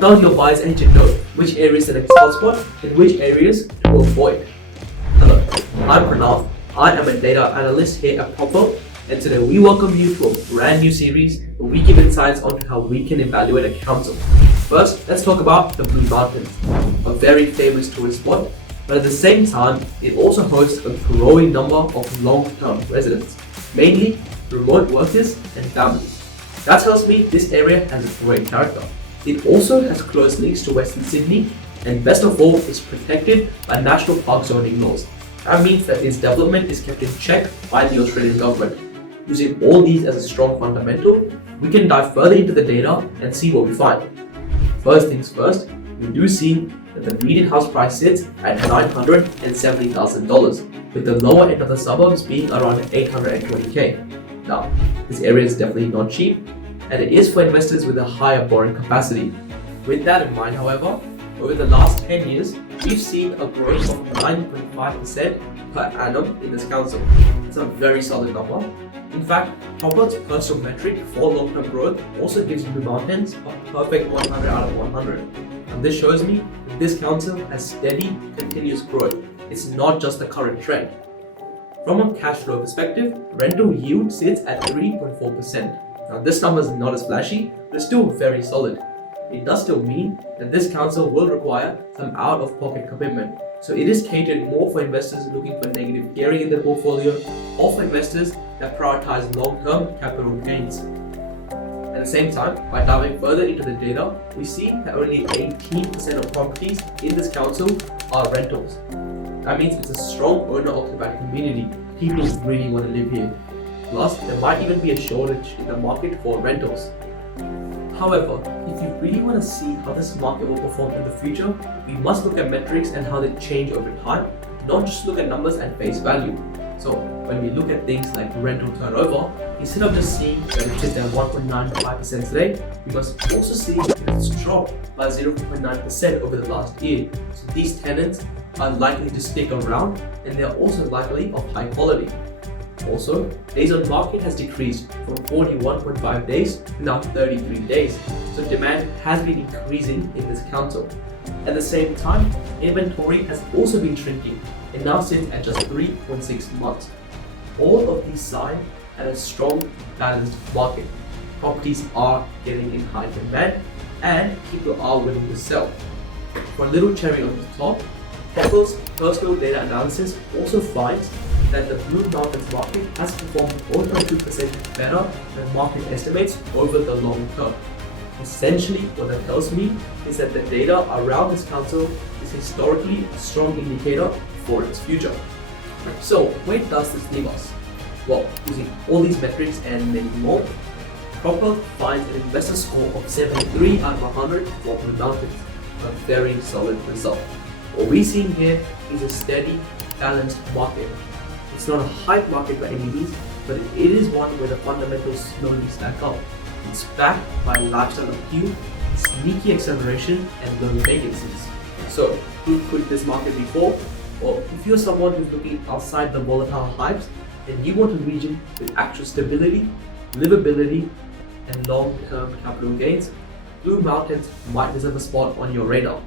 Now your buyers agent know which areas to select spot and which areas to avoid. Hello, I'm Pranav. I am a data analyst here at Propel, and today we welcome you to a brand new series where we give insights on how we can evaluate a council. First, let's talk about the Blue Mountains, a very famous tourist spot, but at the same time, it also hosts a growing number of long-term residents, mainly remote workers and families. That tells me this area has a great character. It also has close links to Western Sydney, and best of all, is protected by national park zoning laws. That means that its development is kept in check by the Australian government. Using all these as a strong fundamental, we can dive further into the data and see what we find. First things first, we do see that the median house price sits at $970,000, with the lower end of the suburbs being around $820K. Now, this area is definitely not cheap, and it is for investors with a higher borrowing capacity. With that in mind, however, over the last 10 years, we've seen a growth of 9.5% per annum in this council. It's a very solid number. In fact, Propel's personal metric for long-term growth also gives Blue Mountains a perfect 100 out of 100. And this shows me that this council has steady, continuous growth. It's not just the current trend. From a cash flow perspective, rental yield sits at 3.4%. Now this number is not as flashy, but it's still very solid. It does still mean that this council will require some out-of-pocket commitment. So it is catered more for investors looking for negative gearing in their portfolio, or for investors that prioritize long-term capital gains. At the same time, by diving further into the data, we see that only 18% of properties in this council are rentals. That means it's a strong owner-occupied community. People really want to live here. Plus, there might even be a shortage in the market for rentals. However, if you really want to see how this market will perform in the future, we must look at metrics and how they change over time, not just look at numbers at face value. So, when we look at things like rental turnover, instead of just seeing that it sits at 1.95% today, we must also see that it's dropped by 0.9% over the last year. So these tenants are likely to stick around, and they are also likely of high quality. Also, days on market has decreased from 41.5 days to now 33 days, so demand has been increasing in this council. At the same time, inventory has also been shrinking and now sits at just 3.6 months. All of these sign at a strong, balanced market. Properties are getting in high demand and people are willing to sell. For a little cherry on the top, Propel's personal data analysis also finds that the Blue Mountains market has performed 0.2% better than market estimates over the long term. Essentially, what that tells me is that the data around this council is historically a strong indicator for its future. So, where does this leave us? Well, using all these metrics and many more, Propel finds an investor score of 73 out of 100 for Blue Mountains, a very solid result. What we're seeing here is a steady, balanced market. It's not a hype market by any means, but it is one where the fundamentals slowly stack up. It's backed by lifestyle appeal, sneaky acceleration, and low vacancies. So, who could this market be for? Well, if you're someone who's looking outside the volatile hypes, then you want a region with actual stability, livability, and long-term capital gains, Blue Mountains might deserve a spot on your radar.